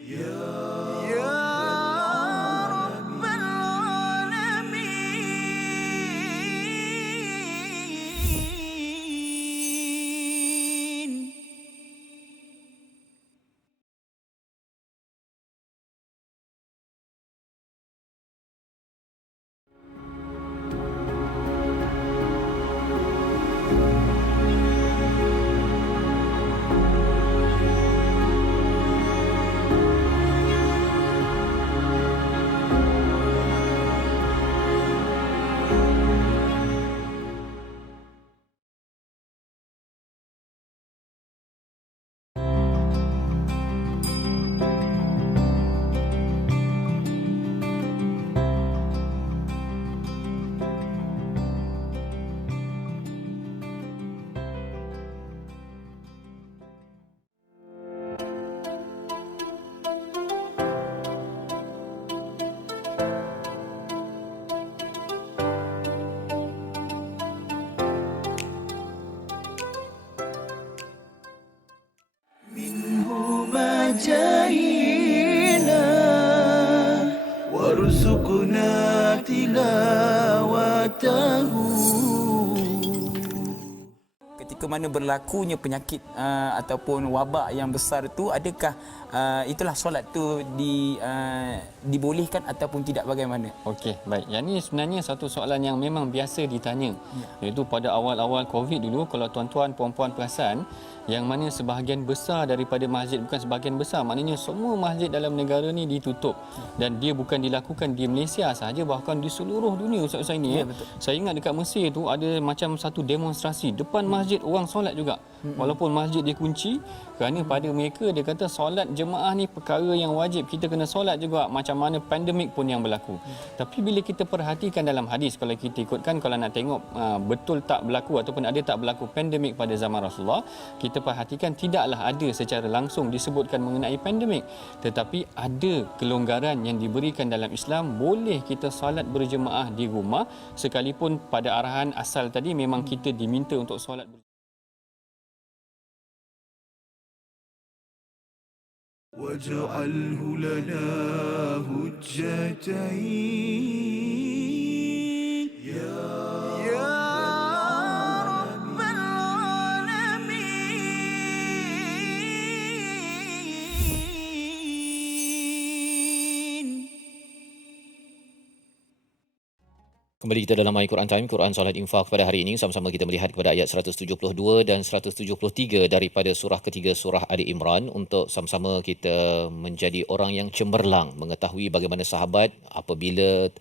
يا رب العالمين. رجائنا وارزقنا تلاوته. Ketika mana berlakunya penyakit ataupun wabak yang besar itu, adakah itulah solat tu dibolehkan ataupun tidak, bagaimana? Okey, baik. Yang ini sebenarnya satu soalan yang memang biasa ditanya. Iaitu pada awal-awal COVID dulu, kalau tuan-tuan puan-puan perasan, yang mana sebahagian besar daripada masjid, bukan sebahagian besar, maknanya semua masjid dalam negara ni ditutup. Dan dia bukan dilakukan di Malaysia sahaja, bahkan di seluruh dunia Ustaz Husaini. Saya ingat dekat Mesir tu ada macam satu demonstrasi depan masjid, orang solat juga. Walaupun masjid dikunci, kerana pada mereka dia kata solat jemaah ni perkara yang wajib, kita kena solat juga macam mana pandemik pun yang berlaku. Tapi bila kita perhatikan dalam hadis, kalau kita ikutkan, kalau nak tengok betul tak berlaku ataupun ada tak berlaku pandemik pada zaman Rasulullah, kita perhatikan tidaklah ada secara langsung disebutkan mengenai pandemik, tetapi ada kelonggaran yang diberikan dalam Islam. Boleh kita solat berjemaah di rumah, sekalipun pada arahan asal tadi memang kita diminta untuk solat واجعله لنا هجتين يا رب العالمين. Kembali kita dalam My Quran Time, Quran Salat Infak pada hari ini. Sama-sama kita melihat kepada ayat 172 dan 173 daripada surah ketiga, surah Ali Imran, untuk sama-sama kita menjadi orang yang cemerlang, mengetahui bagaimana sahabat apabila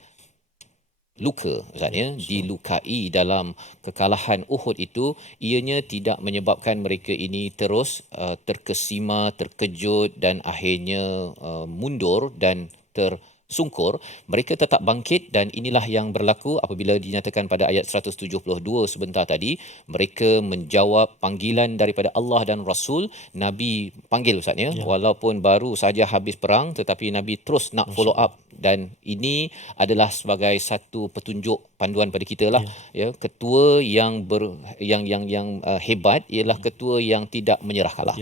luka, maksudnya dilukai dalam kekalahan Uhud itu, ianya tidak menyebabkan mereka ini terus terkesima, terkejut dan akhirnya mundur dan tersungkur. Mereka tetap bangkit, dan inilah yang berlaku apabila dinyatakan pada ayat 172 sebentar tadi. Mereka menjawab panggilan daripada Allah dan Rasul. Nabi panggil Ustaz ya, walaupun baru saja habis perang, tetapi Nabi terus nak follow up, dan ini adalah sebagai satu petunjuk panduan pada kita lah. Ketua yang hebat ialah ketua yang tidak menyerah kalah.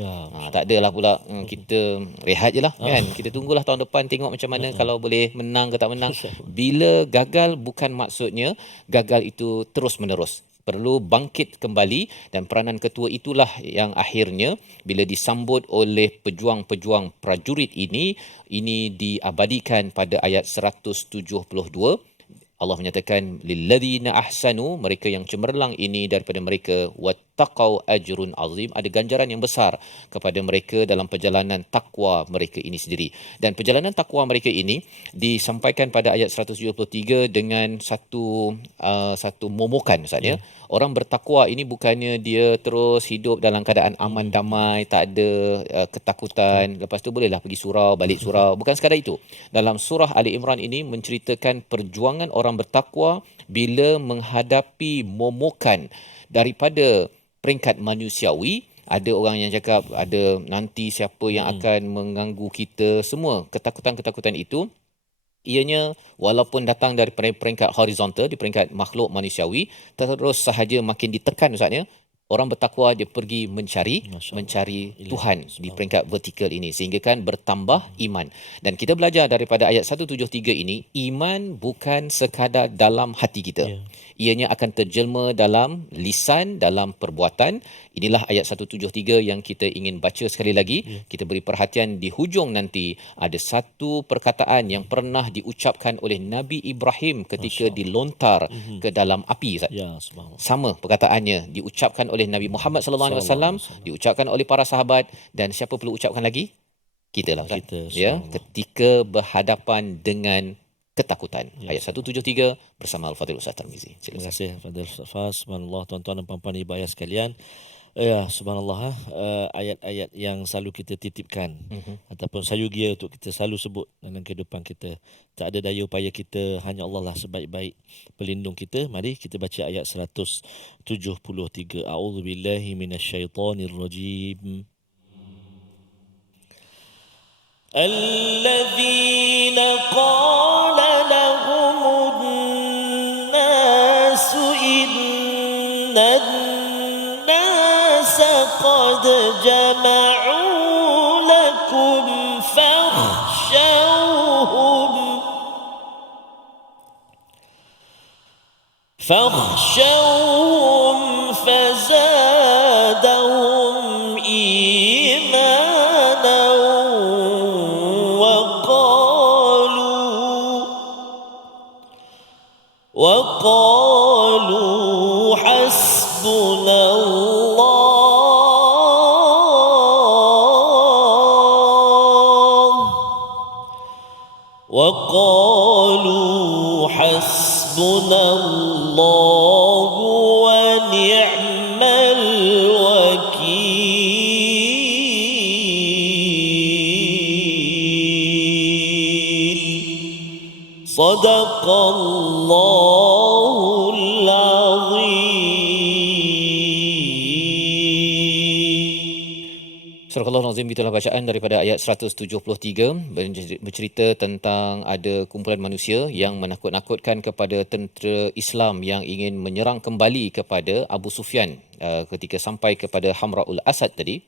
Tak adalah pula kita rehat je lah kan. Kita tunggulah tahun depan tengok macam mana, kalau boleh menang ke tak menang. Bila gagal, bukan maksudnya gagal itu terus menerus. Perlu bangkit kembali, dan peranan ketua itulah yang akhirnya bila disambut oleh pejuang-pejuang prajurit ini diabadikan pada ayat 172. Allah menyatakan lilladzina ahsanu, mereka yang cemerlang ini daripada mereka, wattaqau ajrun azim, ada ganjaran yang besar kepada mereka dalam perjalanan takwa mereka ini sendiri. Dan perjalanan takwa mereka ini disampaikan pada ayat 173 dengan satu momokan Ustaz ya. Orang bertakwa ini bukannya dia terus hidup dalam keadaan aman damai, tak ada ketakutan, lepas tu bolehlah pergi surau, balik surau. Bukan sekadar itu. Dalam surah Ali Imran ini menceritakan perjuangan orang bertakwa bila menghadapi momokan daripada peringkat manusiawi. Ada orang yang cakap ada nanti siapa yang akan mengganggu kita, semua ketakutan-ketakutan itu ianya walaupun datang dari peringkat horizontal, di peringkat makhluk manusiawi, terus sahaja makin ditekan Ustaz ya. Orang bertakwa dia pergi mencari Tuhan di peringkat vertikal ini, sehingga kan bertambah iman. Dan kita belajar daripada ayat 173 ini, iman bukan sekadar dalam hati kita. Ianya akan terjelma dalam lisan, dalam perbuatan. Inilah ayat 173 yang kita ingin baca sekali lagi. Kita beri perhatian di hujung nanti, ada satu perkataan yang pernah diucapkan oleh Nabi Ibrahim ketika dilontar ke dalam api Ustaz. Sama perkataannya diucapkan oleh Nabi Muhammad sallallahu alaihi wasallam, diucapkan oleh para sahabat, dan siapa perlu ucapkan lagi? Kita lah Ustaz. Ya, ketika berhadapan dengan ketakutan. Ayat 173 bersama Al-Fadhil Ustaz Tarmizi. Terima kasih Fadil Ustaz Fas. Subhanallah, tuan-tuan dan puan-puan ibu ayah sekalian. Ya, subhanallah, ayat-ayat yang selalu kita titipkan ataupun sayugia untuk kita selalu sebut dalam kehidupan kita. Tak ada daya upaya kita, hanya Allah lah sebaik-baik pelindung kita. Mari kita baca ayat 173. A'udzubillahi minasyaitonirrajim. الذين قال لهم الناس إن الناس قد جمعوا لكم فاخشوهم فزادهم إيمانا وقالوا حسبنا الله وقالوا حسبنا الله ونعم الوكيل صدق الله العظيم. Surah Al-Azim, itulah bacaan daripada ayat 173 bercerita tentang ada kumpulan manusia yang menakut-nakutkan kepada tentera Islam yang ingin menyerang kembali kepada Abu Sufyan. Ketika sampai kepada Hamra'ul Asad tadi,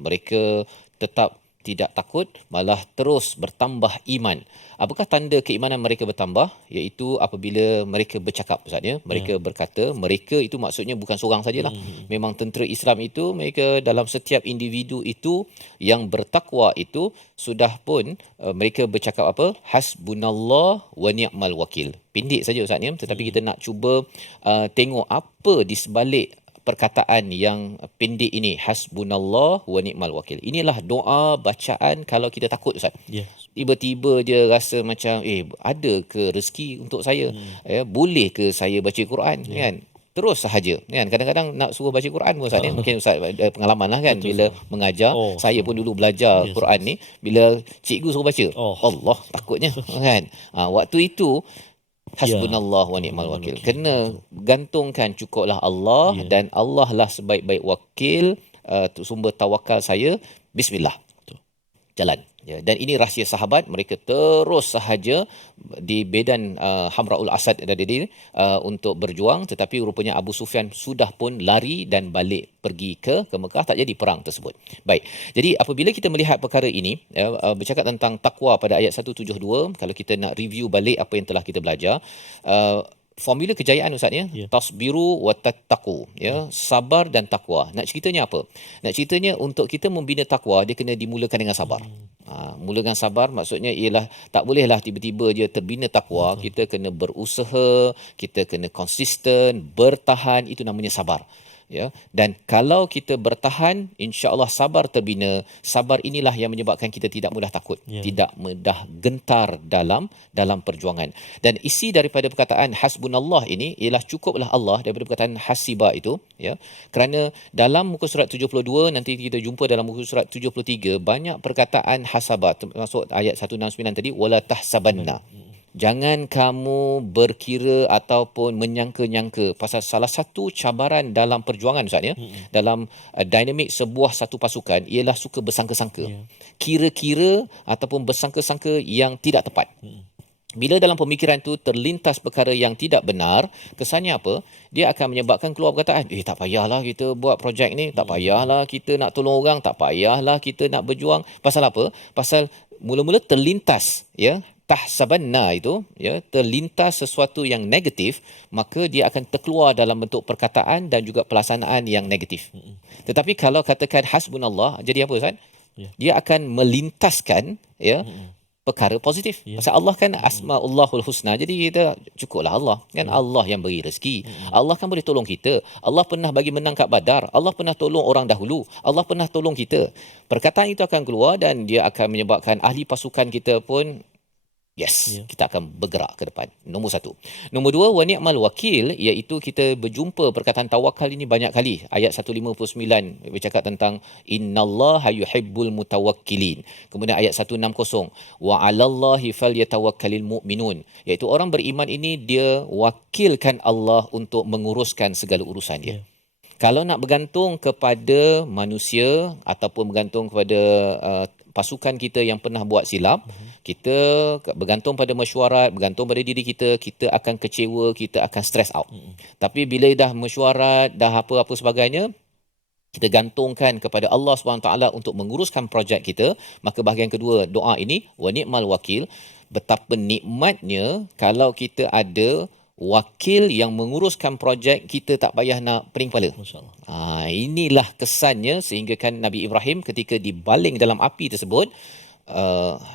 mereka tetap tidak takut, malah terus bertambah iman. Apakah tanda keimanan mereka bertambah? Iaitu apabila mereka bercakap, Ustaz ya. Mereka berkata, mereka itu maksudnya bukan seorang sajalah. Memang tentera Islam itu, mereka dalam setiap individu itu yang bertakwa itu sudah pun mereka bercakap apa? Hasbunallah wa ni'mal wakil. Pendek saja Ustaz ya, tetapi kita nak cuba tengok apa di sebalik perkataan yang pendek ini, hasbunallah wa ni'mal wakil. Inilah doa bacaan kalau kita takut Ustaz. Yes. Tiba-tiba je rasa macam ada ke rezeki untuk saya? Boleh ke saya baca Quran kan? Terus sahaja kan. Kadang-kadang nak suruh baca Quran pun Ustaz ni. Mungkin Ustaz ada pengalaman lah kan. Betul, bila mengajar, saya pun dulu belajar Quran ni, bila cikgu suruh baca, Allah takutnya kan. Waktu itu hasbunallah wa ni'mal wakil. Kena gantungkan cukuplah Allah dan Allah lah sebaik-baik wakil, sumber tawakal saya. Bismillah. Jalan. Ya, dan ini rahsia sahabat, mereka terus sahaja di medan Hamra'ul Asad tadi untuk berjuang, tetapi rupanya Abu Sufyan sudah pun lari dan balik pergi ke Mekah, tak jadi perang tersebut. Baik. Jadi apabila kita melihat perkara ini, bercakap tentang takwa pada ayat 172, kalau kita nak review balik apa yang telah kita belajar, formula kejayaan Ustaz ya, tasbiru wa tattaqu, ya, sabar dan takwa. Nak ceritanya apa? Nak ceritanya untuk kita membina takwa, dia kena dimulakan dengan sabar. Mulakan sabar maksudnya ialah tak bolehlah tiba-tiba je terbina takwa. Kita kena berusaha, kita kena konsisten, bertahan, itu namanya sabar. Ya, dan kalau kita bertahan, insya-Allah sabar terbina. Sabar inilah yang menyebabkan kita tidak mudah takut, tidak mudah gentar dalam perjuangan. Dan isi daripada perkataan hasbunallah ini ialah cukuplah Allah, daripada perkataan hasiba itu, ya. Kerana dalam muka surat 72, nanti kita jumpa dalam muka surat 73, banyak perkataan hasaba, termasuk ayat 169 tadi, wala tahsabanna. Jangan kamu berkira ataupun menyangka-nyangka, pasal salah satu cabaran dalam perjuangan Ustaz ya, dalam dinamik sebuah satu pasukan ialah suka bersangka-sangka. Kira-kira ataupun bersangka-sangka yang tidak tepat. Bila dalam pemikiran tu terlintas perkara yang tidak benar, kesannya apa? Dia akan menyebabkan keluar perkataan, tak payahlah kita buat projek ni, tak payahlah kita nak tolong orang, tak payahlah kita nak berjuang. Pasal apa? Pasal mula-mula terlintas, ya, tahsabanna itu, ya, terlintas sesuatu yang negatif, maka dia akan terkeluar dalam bentuk perkataan dan juga pelaksanaan yang negatif. Tetapi kalau katakan hasbunallah, jadi apa Ustaz? Dia akan melintaskan, ya, perkara positif. Pasal Allah kan asmaullahul husna. Jadi kita cukuplah Allah. Kan Allah yang beri rezeki. Allah kan boleh tolong kita. Allah pernah bagi menang kat Badar. Allah pernah tolong orang dahulu. Allah pernah tolong kita. Perkataan itu akan keluar dan dia akan menyebabkan ahli pasukan kita pun kita akan bergerak ke depan. Nombor satu. Nombor dua, wa ni'mal wakil, iaitu kita berjumpa perkataan tawakal ini banyak kali. Ayat 159 bercakap tentang innallaha yuhibbul mutawakkilin. Kemudian ayat 160, wa 'alallahi falyatawakkalul mu'minun, iaitu orang beriman ini dia wakilkan Allah untuk menguruskan segala urusan dia. Kalau nak bergantung kepada manusia ataupun bergantung kepada pasukan kita yang pernah buat silap, kita bergantung pada mesyuarat, bergantung pada diri kita, kita akan kecewa, kita akan stress out. Tapi bila dah mesyuarat, dah apa-apa sebagainya, kita gantungkan kepada Allah SWT untuk menguruskan projek kita, maka bahagian kedua doa ini, wa ni'mal wakil, betapa nikmatnya kalau kita ada wakil yang menguruskan projek, kita tak payah nak pening kepala. Inilah kesannya sehingga kan Nabi Ibrahim ketika dibaling dalam api tersebut,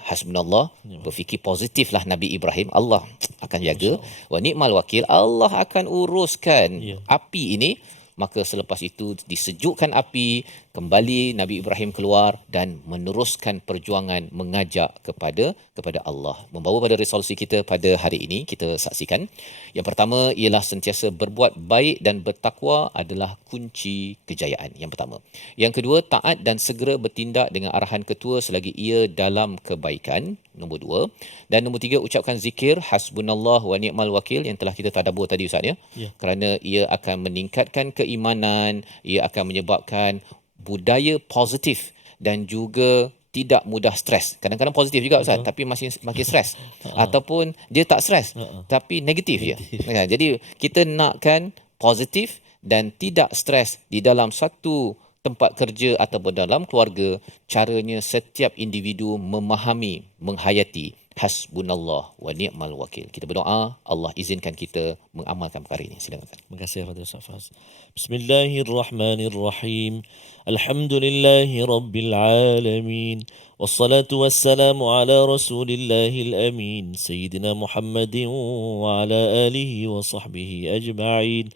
hasbunallah, berfikir positiflah Nabi Ibrahim, Allah akan jaga, wa ni'mal wakil, Allah akan uruskan api ini. Maka selepas itu disejukkan api, kembali Nabi Ibrahim keluar dan meneruskan perjuangan mengajak kepada Allah. Membawa pada resolusi kita pada hari ini, kita saksikan. Yang pertama ialah sentiasa berbuat baik dan bertakwa adalah kunci kejayaan. Yang pertama. Yang kedua, taat dan segera bertindak dengan arahan ketua selagi ia dalam kebaikan. Nombor dua. Dan nombor tiga, ucapkan zikir hasbunallah wa ni'mal wakil yang telah kita tadabbur tadi Ustaz ya. Kerana ia akan meningkatkan keimanan, ia akan menyebabkan budaya positif dan juga tidak mudah stres. Kadang-kadang positif juga Ustaz, tapi masih makin stres. Ataupun dia tak stres, tapi negatif je. Jadi kita nakkan positif dan tidak stres di dalam satu tempat kerja ataupun dalam keluarga. Caranya setiap individu memahami, menghayati hasbunallah wa ni'mal wakil. Kita berdoa Allah izinkan kita mengamalkan perkara ini. Silakan. Terima kasih kepada Ustaz Faz. Bismillahirrahmanirrahim. Alhamdulillahi rabbil alamin. Wassalatu wassalamu ala rasulillahil amin. Sayyidina Muhammadin wa ala alihi wa sahbihi ajma'in.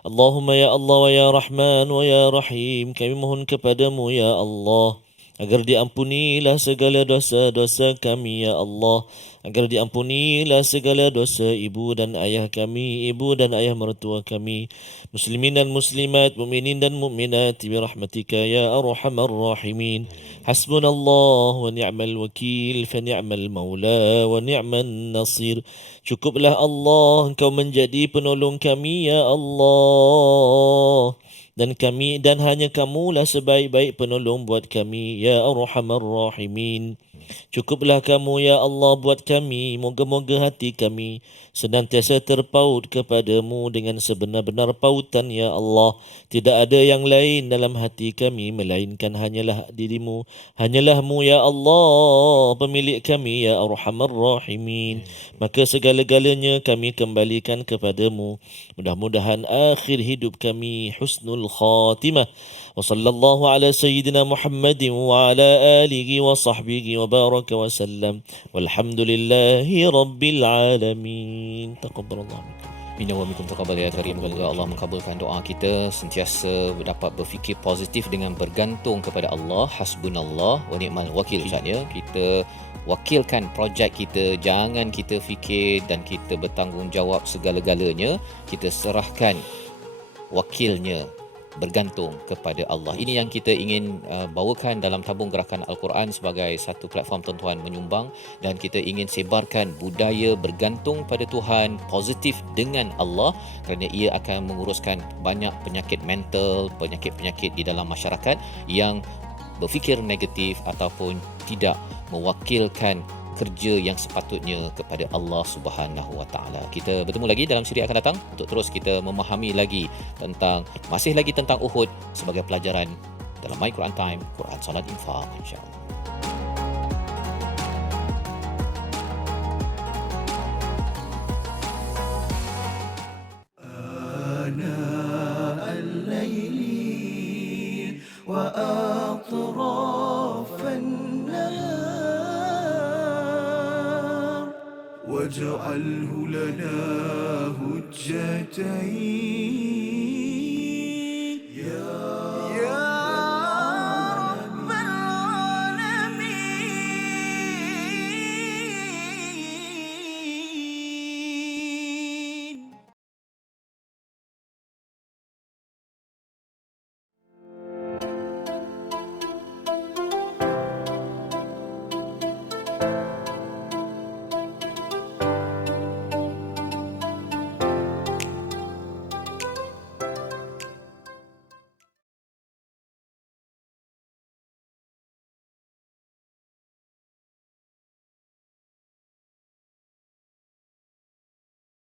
Allahumma ya Allah wa ya Rahman wa ya Rahim, kami mohon kepadamu ya Allah agar diampunilah segala dosa-dosa kami ya Allah, agar diampunilah segala dosa ibu dan ayah kami, ibu dan ayah mertua kami, muslimin dan muslimat, mukminin dan mukminat bi rahmatika ya arhamar rahimin. Hasbunallah wa ni'mal wakil, fa ni'mal maula wa ni'man nasir. Cukuplah Allah, Engkau menjadi penolong kami ya Allah, dan kami dan hanya Kamulah sebaik-baik penolong buat kami ya arhamar rahimin. Cukuplah Kamu ya Allah buat kami, moga-moga hati kami senantiasa terpaut kepadamu dengan sebenar-benar pautan ya Allah. Tidak ada yang lain dalam hati kami melainkan hanyalah dirimu, hanyalah-Mu ya Allah, pemilik kami ya arhamar rahimin. Maka segala-galanya kami kembalikan kepadamu. Mudah-mudahan akhir hidup kami husnul khatimah. Wa sallallahu ala sayyidina Muhammadin wa ala alihi wa sahbihi wa baraka wa sallam. Walhamdulillahi rabbil alamin. Taqabbalallahu minkum. Minna wa minkum taqabbal ya karim. Semoga Allah mengabulkan doa kita, sentiasa dapat berfikir positif dengan bergantung kepada Allah. Hasbunallah wa ni'mal wakil Ustaz ya. Kita wakilkan projek kita, jangan kita fikir dan kita bertanggungjawab segala-galanya. Kita serahkan wakilnya, bergantung kepada Allah. Ini yang kita ingin bawakan dalam tabung gerakan Al-Quran sebagai satu platform tuan-tuan menyumbang, dan kita ingin sebarkan budaya bergantung pada Tuhan, positif dengan Allah, kerana ia akan menguruskan banyak penyakit mental, penyakit-penyakit di dalam masyarakat yang berfikir negatif ataupun tidak mewakilkan kerja yang sepatutnya kepada Allah Subhanahu Wa Taala. Kita bertemu lagi dalam siri akan datang untuk terus kita memahami lagi masih lagi tentang Uhud sebagai pelajaran dalam My Quran Time, Quran Salat Infaq, insya-Allah. واجعله لنا هجتين